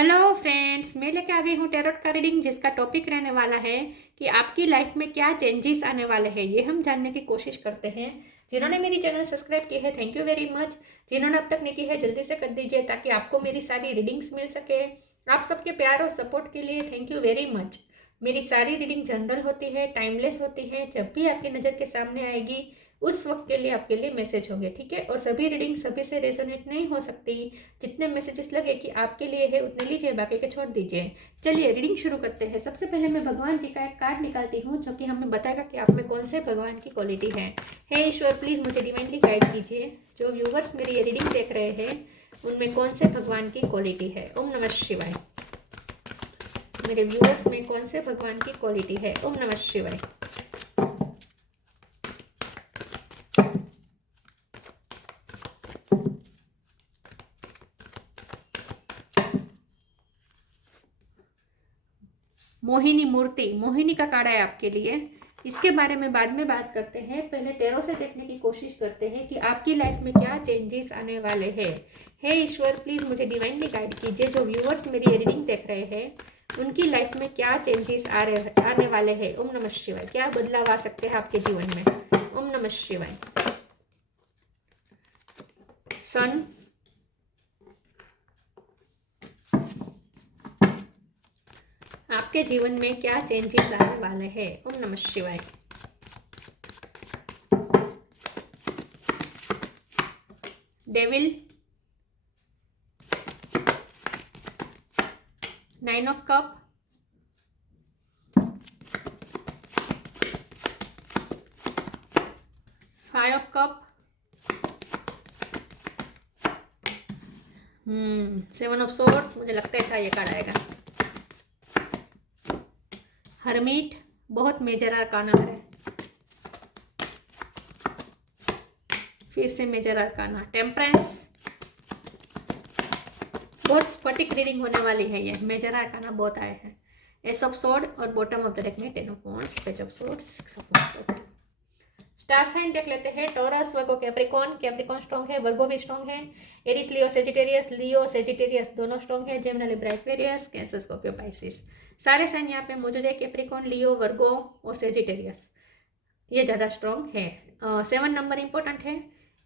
Hello friends, मैं लेके आ गई हूँ टैरोट का रीडिंग, जिसका टॉपिक रहने वाला है कि आपकी लाइफ में क्या चेंजेस आने वाले हैं। ये हम जानने की कोशिश करते हैं। जिन्होंने मेरी चैनल सब्सक्राइब की है, थैंक यू वेरी मच। जिन्होंने अब तक नहीं की है, जल्दी से कर दीजिए ताकि आपको मेरी सारी रीडिंग्स मिल सके। आप सबके प्यार और सपोर्ट के लिए थैंक यू वेरी मच। मेरी सारी रीडिंग जनरल होती है, टाइमलेस होती है। जब भी आपकी नज़र के सामने आएगी उस वक्त के लिए आपके लिए मैसेज होंगे, ठीक है। और सभी रीडिंग सभी से रेजोनेट नहीं हो सकती। जितने मैसेजेस लगे कि आपके लिए है उतने लीजिए, बाकी के छोड़ दीजिए। चलिए रीडिंग शुरू करते हैं। सबसे पहले मैं भगवान जी का एक कार्ड निकालती हूँ जो कि हमें बताएगा कि आप में कौन से भगवान की क्वालिटी है। हे ईश्वर, प्लीज़ मुझे डिवाइनली गाइड कीजिए। जो व्यूवर्स मेरी ये रीडिंग देख रहे हैं उनमें कौन से भगवान की क्वालिटी है। ओम नमः शिवाय। मेरे व्यूवर्स में कौन से भगवान की क्वालिटी है। ओम नमः शिवाय। मोहिनी मूर्ति, मोहिनी का कार्ड है आपके लिए। इसके बारे में बाद में बात करते हैं। पहले टैरो से देखने की कोशिश करते हैं कि आपकी लाइफ में क्या चेंजेस आने वाले हैं। हे ईश्वर, प्लीज मुझे डिवाइनली गाइड कीजिए। जो व्यूअर्स मेरी रीडिंग देख रहे हैं उनकी लाइफ में क्या चेंजेस आने वाले हैं। ओम नमः शिवाय। क्या बदलाव आ सकते हैं आपके जीवन में। ओम नमः शिवाय। सन, आपके जीवन में क्या चेंजेस आने वाले हैं। ओम नमः शिवाय। Devil, 9 of cup, five of cup, 7 of source. मुझे लगता था ये कार्ड आएगा। हरमीट, बहुत मेजर आर्काना है। फिर से मेजर आर्काना। टेम्परेंस, बहुत स्फटिक रीडिंग होने वाली है ये। मेजर आर्काना बहुत आए हैं। एस ऑफ सोर्ड और बॉटम ऑफ द डेक में 10 of wands, page of sword, 6 of wands. Star sign देख लेते हैं। Taurus, Virgo, Capricorn. Capricorn strong है, वर्गो भी स्ट्रॉन्ग है। Aries, Leo, Sagittarius. Leo Sagittarius दोनों स्ट्रॉन्ग है। Gemini, Libra, Aquarius, Cancer, Scorpio, Pisces. सारे साइन यहाँ पे मौजूद है। कैप्रिकॉन, लियो, वर्गो और सेजिटेरियस ये ज़्यादा स्ट्रॉन्ग है। 7 नंबर इंपॉर्टेंट है,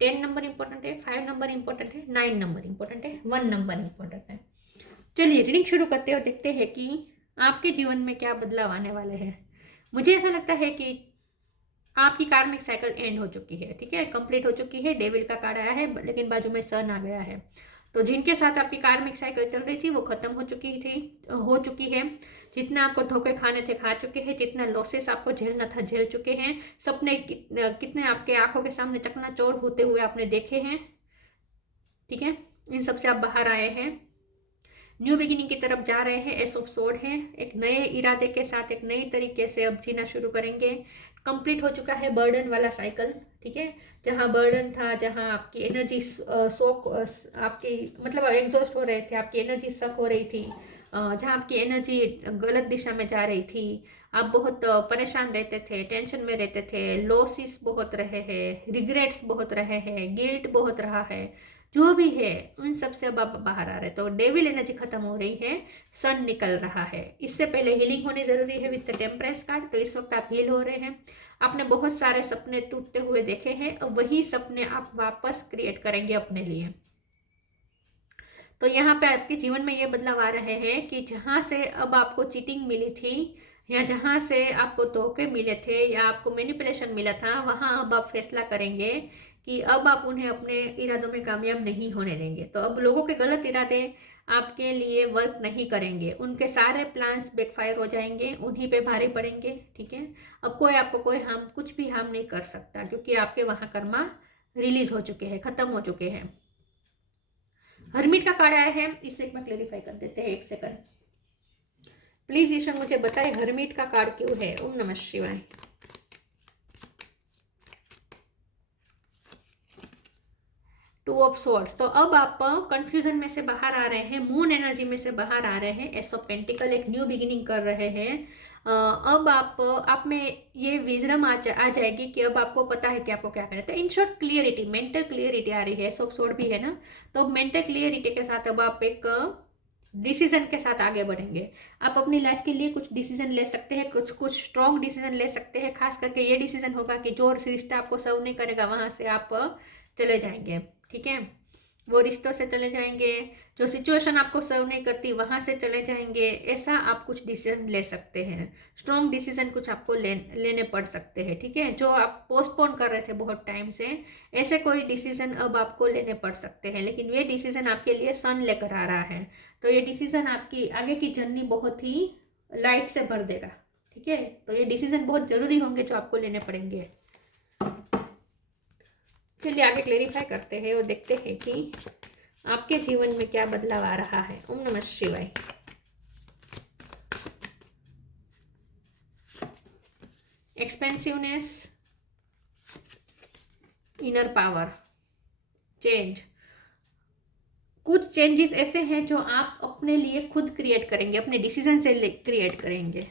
10 नंबर इंपॉर्टेंट है, 5 नंबर इंपॉर्टेंट है, 9 नंबर इंपॉर्टेंट है, 1 नंबर इंपॉर्टेंट है। चलिए रीडिंग शुरू करते हो, देखते हैं कि आपके जीवन में क्या बदलाव आने वाले हैं। मुझे ऐसा लगता है कि आपकी कार्मिक साइकिल एंड हो चुकी है, ठीक है, कंप्लीट हो चुकी है। डेविल का कार्ड आया है लेकिन बाजू में सन आ गया है। तो जिनके साथ आपकी कार्मिक साइकिल चल रही थी वो खत्म हो चुकी है। जितना आपको धोखे खाने थे खा चुके हैं, जितना लॉसेस आपको झेलना था झेल चुके हैं। सपने कितने आपके आंखों के सामने चकनाचूर होते हुए आपने देखे हैं, ठीक है। इन सब से आप बाहर आए हैं, न्यू बिगिनिंग की तरफ जा रहे हैं। एस ऑफ सोर्ड है, एक नए इरादे के साथ एक नई तरीके से अब जीना शुरू करेंगे। कंप्लीट हो चुका है बर्डन वाला साइकिल, ठीक है। जहाँ बर्डन था, जहाँ आपकी एनर्जी सोक आपकी मतलब एग्जॉस्ट हो रहे थे, आपकी एनर्जी सक हो रही थी, जहाँ आपकी एनर्जी गलत दिशा में जा रही थी। आप बहुत परेशान रहते थे, टेंशन में रहते थे, लॉसेस बहुत रहे हैं, रिग्रेट्स बहुत रहे हैं, गिल्ट बहुत रहा है। जो भी है उन सब से अब आप बाहर आ रहे हैं। तो डेविल एनर्जी खत्म हो रही है, सन निकल रहा है। इससे पहले हीलिंग होनी जरूरी है विद द टेम्परेंस कार्ड। तो इस वक्त आप हील हो रहे हैं। आपने बहुत सारे सपने टूटते हुए देखे हैं, अब वही सपने आप वापस क्रिएट करेंगे अपने लिए। तो यहाँ पे आपके जीवन में ये बदलाव आ रहे हैं कि जहाँ से अब आपको चीटिंग मिली थी, या जहाँ से आपको धोखे मिले थे, या आपको मैनिपुलेशन मिला था, वहाँ अब आप फैसला करेंगे कि अब आप उन्हें अपने इरादों में कामयाब नहीं होने देंगे। तो अब लोगों के गलत इरादे आपके लिए वर्क नहीं करेंगे, उनके सारे प्लान्स बैकफायर हो जाएंगे, उन्हीं पे भारी पड़ेंगे, ठीक है। अब कोई आपको कोई हार्म, कुछ भी हार्म नहीं कर सकता, क्योंकि आपके वहाँ कर्मा रिलीज हो चुके हैं, खत्म हो चुके हैं। हरमिट का कार्ड आया है, इसे एक बार क्लेरिफाई कर देते हैं, एक सेकंड प्लीज। ईश्वर मुझे बताए हरमिट का कार्ड क्यों है। ओम नमः शिवाय। Two of swords. तो अब आप कंफ्यूजन में से बाहर आ रहे हैं, मून एनर्जी में से बाहर आ रहे हैं। एस ऑफ पेंटिकल, एक न्यू बिगिनिंग कर रहे हैं। अब आप में ये विजडम आ जाएगी कि अब आपको पता है कि आपको क्या करना है। तो in short clarity, mental clarity आ रही है। एस ऑफ स्वॉर्ड भी है ना, तो मेंटल क्लियरिटी के साथ अब आप एक डिसीजन के साथ आगे बढ़ेंगे। आप अपनी लाइफ के लिए कुछ डिसीजन ले सकते हैं, कुछ स्ट्रॉन्ग डिसीजन ले सकते हैं। खास करके ये डिसीजन होगा कि जो रिश्ता आपको सर्व नहीं करेगा वहाँ से आप चले जाएंगे, ठीक है। वो रिश्तों से चले जाएंगे, जो सिचुएशन आपको सर्व नहीं करती वहाँ से चले जाएंगे। ऐसा आप कुछ डिसीजन ले सकते हैं, स्ट्रॉन्ग डिसीजन कुछ आपको लेने पड़ सकते हैं, ठीक है। जो आप पोस्टपोन कर रहे थे बहुत टाइम से, ऐसे कोई डिसीजन अब आपको लेने पड़ सकते हैं। लेकिन ये डिसीजन आपके लिए सन लेकर आ रहा है, तो ये डिसीजन आपकी आगे की जर्नी बहुत ही लाइट से भर देगा, ठीक है। तो ये डिसीजन बहुत ज़रूरी होंगे जो आपको लेने पड़ेंगे। चलिए आगे क्लेरिफाई करते हैं और देखते हैं कि आपके जीवन में क्या बदलाव आ रहा है। ओम नमः शिवाय। एक्सपेंसिवनेस, इनर पावर, चेंज। कुछ चेंजेस ऐसे हैं जो आप अपने लिए खुद क्रिएट करेंगे, अपने डिसीजन से क्रिएट करेंगे,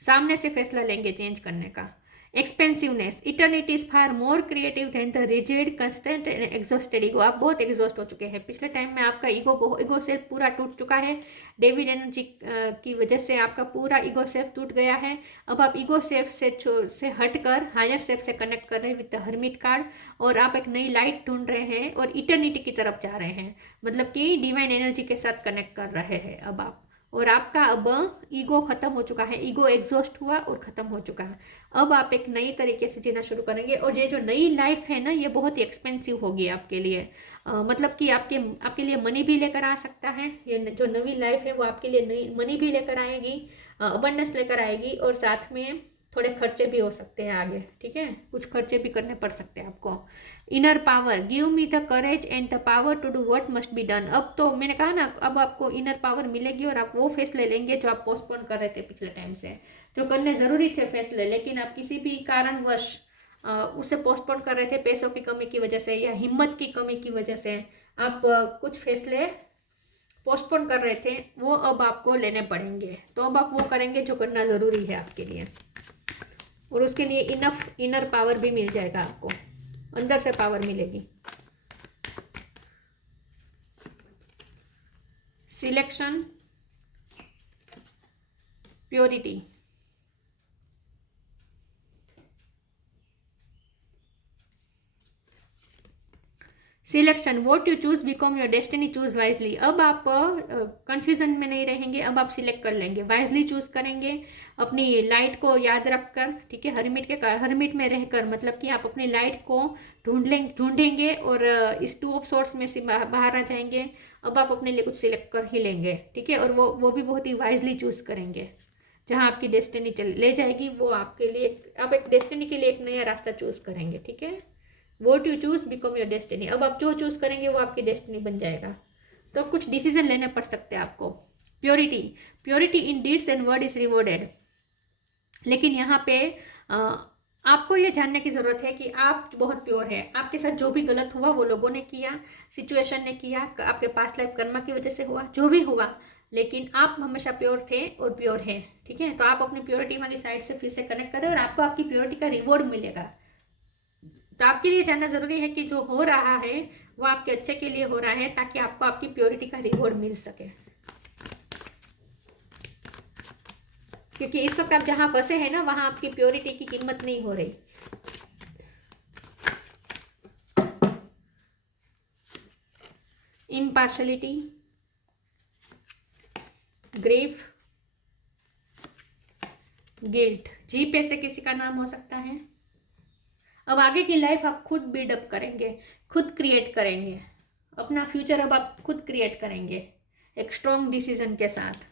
सामने से फैसला लेंगे चेंज करने का। Expansiveness, eternity is far more creative than the rigid constant and exhausted ego. आप बहुत एग्जॉस्ट हो चुके हैं पिछले टाइम में, आपका ईगो सेल्फ पूरा टूट चुका है। डेविड एनर्जी की वजह से आपका पूरा ईगो सेल्फ टूट गया है। अब आप ईगो सेल्फ से हटकर हायर सेल्फ से कनेक्ट कर रहे हैं विद द हर्मिट कार्ड, और आप एक नई लाइट ढूंढ रहे हैं और इटर्निटी की तरफ जा रहे हैं, मतलब कि डिवाइन एनर्जी के साथ कनेक्ट कर रहे हैं अब आप। और आपका अब ईगो खत्म हो चुका है, ईगो एग्जॉस्ट हुआ और ख़त्म हो चुका है। अब आप एक नई तरीके से जीना शुरू करेंगे, और ये जो नई लाइफ है ना, ये बहुत ही एक्सपेंसिव होगी आपके लिए। मतलब कि आपके लिए मनी भी लेकर आ सकता है। ये जो नई लाइफ है वो आपके लिए नई मनी भी लेकर आएगी, अबंडेंस लेकर आएगी, और साथ में थोड़े खर्चे भी हो सकते हैं आगे, ठीक है। कुछ खर्चे भी करने पड़ सकते हैं आपको। Inner power, give me the courage and the power to do what must be done. अब तो मैंने कहा ना, अब आपको इनर पावर मिलेगी और आप वो फैसले लेंगे जो आप पोस्टपोन कर रहे थे पिछले टाइम से, जो करने ज़रूरी थे फैसले, लेकिन आप किसी भी कारणवश उसे पोस्टपोन कर रहे थे, पैसों की कमी की वजह से या हिम्मत की कमी की वजह से आप कुछ फैसले पोस्टपोन कर रहे थे, वो अब आपको लेने पड़ेंगे। तो अब आप वो करेंगे जो करना ज़रूरी है आपके लिए, और उसके लिए इनफ इनर पावर भी मिल जाएगा, आपको अंदर से पावर मिलेगी। Selection, purity, selection, what you choose become your destiny, choose wisely. अब आप कंफ्यूजन में नहीं रहेंगे, अब आप सिलेक्ट कर लेंगे, वाइजली चूज करेंगे अपनी लाइट को याद रखकर, ठीक है। हर्मिट में रहकर, मतलब कि आप अपनी लाइट को ढूंढेंगे और इस टू ऑफ सोर्ट्स में से बाहर आ जाएंगे। अब आप अपने लिए कुछ सिलेक्ट कर ही लेंगे, ठीक है। और वो भी बहुत ही वाइजली चूज करेंगे। जहाँ आपकी डेस्टिनी ले जाएगी वो आपके लिए, आप एक डेस्टिनी के लिए एक नया रास्ता चूज करेंगे, ठीक है। What you choose become your destiny. अब आप जो चूज करेंगे वो आपकी डेस्टिनी बन जाएगा। तो कुछ डिसीजन लेने पड़ सकते हैं आपको। Purity, purity in deeds and word is rewarded. लेकिन यहाँ पे आपको ये जानने की ज़रूरत है कि आप बहुत प्योर है। आपके साथ जो भी गलत हुआ वो लोगों ने किया, सिचुएशन ने किया, आपके पास्ट लाइफ कर्मा की वजह से हुआ, जो भी हुआ, लेकिन आप हमेशा प्योर थे और प्योर हैं, ठीक है। तो आप अपनी प्योरिटी वाली साइड से फिर से कनेक्ट करें और आपको आपकी प्योरिटी का रिवॉर्ड मिलेगा। तो आपके लिए जानना जरूरी है कि जो हो रहा है वो आपके अच्छे के लिए हो रहा है, ताकि आपको आपकी प्योरिटी का रिवॉर्ड मिल सके। क्योंकि इस वक्त आप जहां फंसे हैं ना, वहां आपकी प्योरिटी की कीमत नहीं हो रही। Impartiality, grief, guilt. जी पे से किसी का नाम हो सकता है। अब आगे की लाइफ आप खुद बिल्डअप करेंगे, खुद क्रिएट करेंगे अपना फ्यूचर। अब आप खुद क्रिएट करेंगे एक स्ट्रॉन्ग डिसीजन के साथ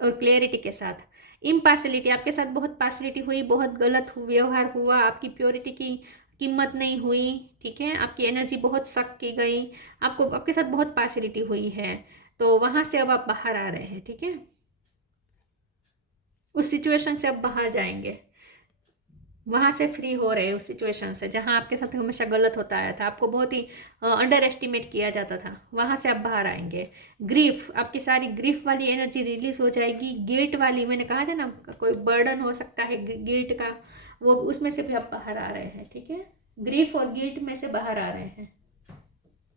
और क्लियरिटी के साथ। इम्पार्शलिटी, आपके साथ बहुत पार्शलिटी हुई, बहुत गलत व्यवहार हुआ, आपकी प्योरिटी की कीमत नहीं हुई, ठीक है। आपकी एनर्जी बहुत सक की गई, आपके साथ बहुत पार्शलिटी हुई है। तो वहाँ से अब आप बाहर आ रहे हैं, ठीक है। उस सिचुएशन से अब बाहर जाएंगे, वहाँ से फ्री हो रहे उस सिचुएशन से जहाँ आपके साथ हमेशा गलत होता आया था, आपको बहुत ही अंडर एस्टिमेट किया जाता था, वहाँ से आप बाहर आएंगे। ग्रीफ, आपकी सारी ग्रीफ वाली एनर्जी रिलीज हो जाएगी। गिल्ट वाली, मैंने कहा था ना, कोई बर्डन हो सकता है गिल्ट का, वो उसमें से भी आप बाहर आ रहे हैं, ठीक है। ग्रीफ और गिल्ट में से बाहर आ रहे हैं,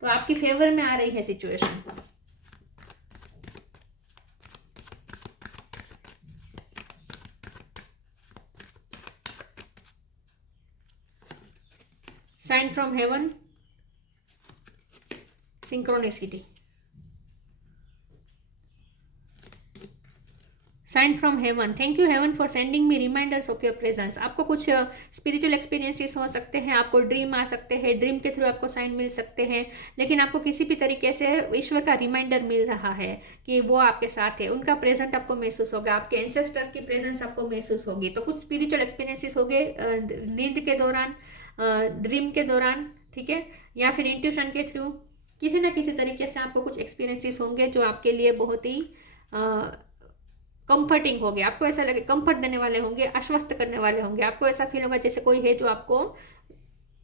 तो आपकी फेवर में आ रही है situation. Sign from heaven, synchronicity, sign from heaven, thank you heaven for sending me reminders of your presence. आपको कुछ स्पिरिचुअल एक्सपीरियंसेस हो सकते हैं, आपको ड्रीम आ सकते हैं, ड्रीम के थ्रू आपको साइन मिल सकते हैं, लेकिन आपको किसी भी तरीके से ईश्वर का रिमाइंडर मिल रहा है कि वो आपके साथ है, उनका प्रेजेंट आपको महसूस होगा, आपके एंसेस्टर की प्रेजेंस आपको महसूस होगी। तो कुछ स्पिरिचुअल एक्सपीरियंसेस हो गए नींद के दौरान, ड्रीम के दौरान, ठीक है, या फिर इंट्यूशन के थ्रू, किसी ना किसी तरीके से आपको कुछ एक्सपीरियंसेस होंगे जो आपके लिए बहुत ही कंफर्टिंग हो गया, आपको ऐसा लगे कंफर्ट देने वाले होंगे, आश्वस्त करने वाले होंगे। आपको ऐसा फील होगा जैसे कोई है जो आपको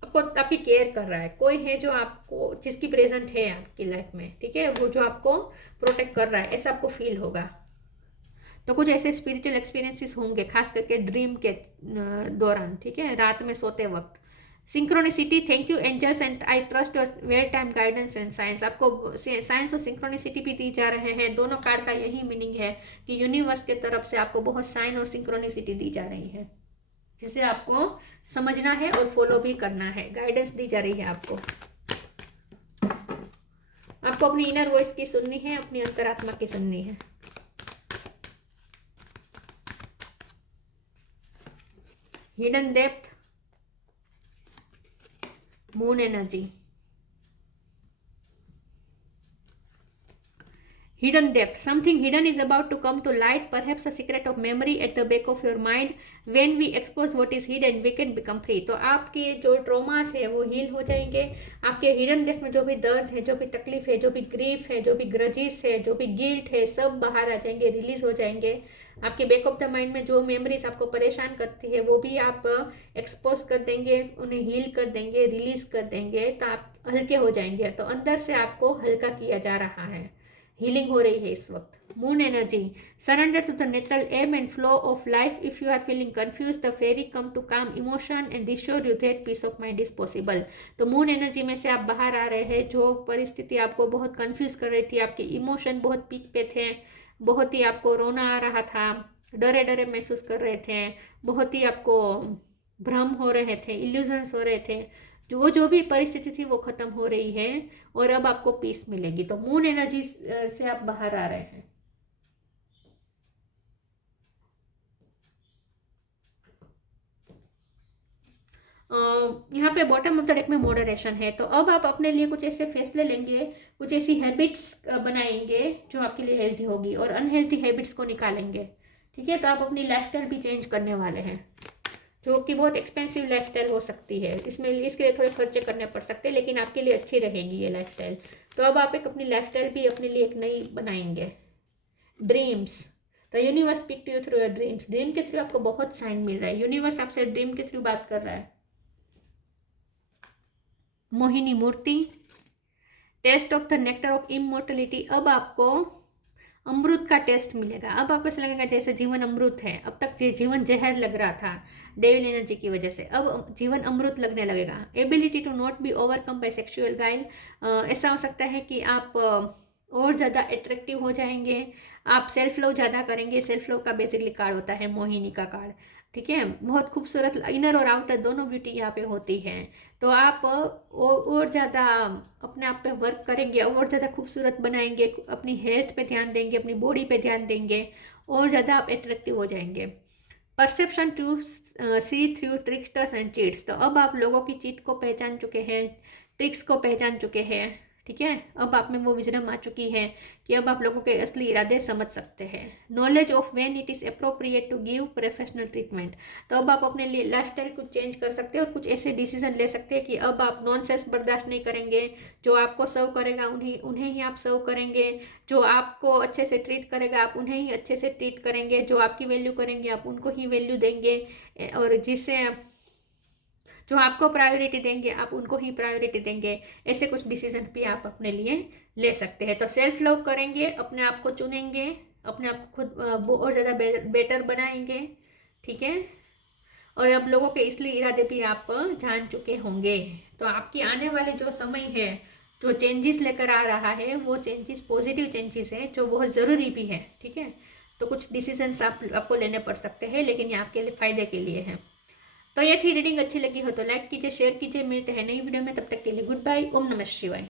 आपको आपकी केयर कर रहा है, कोई है जो आपको जिसकी प्रेजेंट है आपकी लाइफ में, ठीक है, वो जो आपको प्रोटेक्ट कर रहा है, ऐसा आपको फील होगा। तो कुछ ऐसे स्पिरिचुअल एक्सपीरियंसेस होंगे खास करके ड्रीम के दौरान, ठीक है, रात में सोते वक्त। Synchronicity, thank you angels and I trust your well time guidance and science. आपको साइंस और सिंक्रोनिसिटी भी दी जा रहे हैं। दोनों कार्ड का यही मीनिंग है कि यूनिवर्स के तरफ से आपको बहुत साइन और सिंक्रोनिसिटी दी जा रही है, जिसे आपको समझना है और फॉलो भी करना है। गाइडेंस दी जा रही है आपको अपनी इनर वॉइस की सुननी है, अपनी अंतरात्मा की सुननी है। Hidden depth, moon energy, hidden depth, something hidden is about to come to light, perhaps a secret of memory at the back of your mind. When we expose what is hidden, we can become free. तो आपके जो traumas है वो heal हो जाएंगे। आपके hidden depth में जो भी दर्द है, जो भी तकलीफ है, जो भी ग्रीफ है, जो भी ग्रजिस है, जो भी गिल्ट है, सब बाहर आ जाएंगे, रिलीज हो जाएंगे। आपके बैक ऑफ द माइंड में जो मेमोरीज आपको परेशान करती है वो भी आप एक्सपोज कर देंगे, उन्हें हील कर देंगे, रिलीज कर देंगे, तो आप हल्के हो जाएंगे। तो अंदर से आपको हल्का किया जा रहा है, हीलिंग हो रही है इस वक्त। Moon energy, surrender to the natural ebb and flow of life. If you are feeling confuse, the fairy come to calm emotion and reassure you that peace of mind is possible. तो moon energy में से आप बाहर आ रहे हैं। जो परिस्थिति आपको बहुत कंफ्यूज कर रही थी, आपके इमोशन बहुत पीक पे थे, बहुत ही आपको रोना आ रहा था, डरे डरे महसूस कर रहे थे, बहुत ही आपको भ्रम हो रहे थे, इल्यूजन्स हो रहे थे, जो भी परिस्थिति थी वो खत्म हो रही है और अब आपको पीस मिलेगी। तो मून एनर्जी से आप बाहर आ रहे हैं। यहाँ पे बॉटम ऑफ द डेक में मॉडरेशन है। तो अब आप अपने लिए कुछ ऐसे फैसले लेंगे, कुछ ऐसी हैबिट्स बनाएंगे जो आपके लिए हेल्थी होगी और अनहेल्थी हैबिट्स को निकालेंगे, ठीक है। तो आप अपनी लाइफस्टाइल भी चेंज करने वाले हैं, जो कि बहुत एक्सपेंसिव लाइफस्टाइल हो सकती है। इसमें इसके लिए थोड़े खर्चे करने पड़ सकते हैं, लेकिन आपके लिए अच्छी रहेगी ये लाइफस्टाइल। तो अब आप एक अपनी लाइफस्टाइल भी अपने लिए एक नई बनाएंगे। Dreams, the universe speak to you through your dreams. Dream के थ्रू आपको बहुत साइन मिल रहा है, यूनिवर्स आपसे ड्रीम के थ्रू बात कर रहा है। Mohini Murti, taste of the nectar of immortality. अब आपको अमृत का टेस्ट मिलेगा। अब आपको ऐसा लगेगा जैसे जीवन अमृत है। अब तक जीवन जहर लग रहा था डेविल एनर्जी की वजह से, अब जीवन अमृत लगने लगेगा। Ability to not be overcome by sexual guile, ऐसा हो सकता है कि आप और ज़्यादा अट्रैक्टिव हो जाएंगे, आप सेल्फ लव ज़्यादा करेंगे। सेल्फ लव का बेसिकली कार्ड होता है मोहिनी का कार्ड, ठीक है। बहुत खूबसूरत इनर और आउटर दोनों ब्यूटी यहाँ पे होती है। तो आप और ज़्यादा अपने आप पे वर्क करेंगे, और ज़्यादा खूबसूरत बनाएंगे, अपनी हेल्थ पे ध्यान देंगे, अपनी बॉडी पे ध्यान देंगे, और ज़्यादा आप अट्रैक्टिव हो जाएंगे। Perception to see through tricksters and cheats. तो अब आप लोगों की चीट को पहचान चुके हैं, ट्रिक्स को पहचान चुके हैं, ठीक है। अब आप में वो विजडम आ चुकी है कि अब आप लोगों के असली इरादे समझ सकते हैं। Knowledge of when it is appropriate to give professional treatment. तो अब आप अपने लिए लाइफस्टाइल कुछ चेंज कर सकते हैं और कुछ ऐसे डिसीजन ले सकते हैं कि अब आप नॉनसेंस बर्दाश्त नहीं करेंगे। जो आपको सर्व करेगा उन्हें ही आप सर्व करेंगे, जो आपको अच्छे से ट्रीट करेगा आप उन्हें ही अच्छे से ट्रीट करेंगे, जो आपकी वैल्यू करेंगे आप उनको ही वैल्यू देंगे, और जिससे जो आपको प्रायोरिटी देंगे आप उनको ही प्रायोरिटी देंगे। ऐसे कुछ डिसीजन भी आप अपने लिए ले सकते हैं। तो सेल्फ लव करेंगे, अपने आप को चुनेंगे, अपने आप को खुद और ज़्यादा बेटर बनाएंगे, ठीक है। और अब लोगों के इसलिए इरादे भी आप जान चुके होंगे। तो आपकी आने वाले जो समय है, जो चेंजेस लेकर आ रहा है, वो चेंजेस पॉजिटिव चेंजेस है, जो बहुत ज़रूरी भी है, ठीक है। तो कुछ डिसीजंस आपको लेने पड़ सकते हैं, लेकिन ये आपके लिए फ़ायदे के लिए है। तो ये थी रीडिंग। अच्छी लगी हो तो लाइक कीजिए, शेयर कीजिए। मिलते हैं नई वीडियो में, तब तक के लिए गुड बाय। ओम नमः शिवाय।